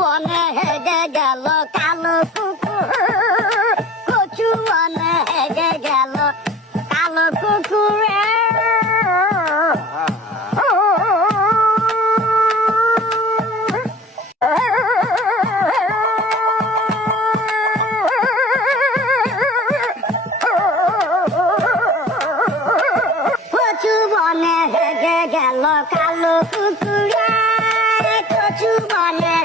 বনে হেগে গেল কালো কুকুর, কচু বনে হেগে গেল কালো কুকুরে। কচু বনে হেগে গেল কালো কুকুরে, কচু বনে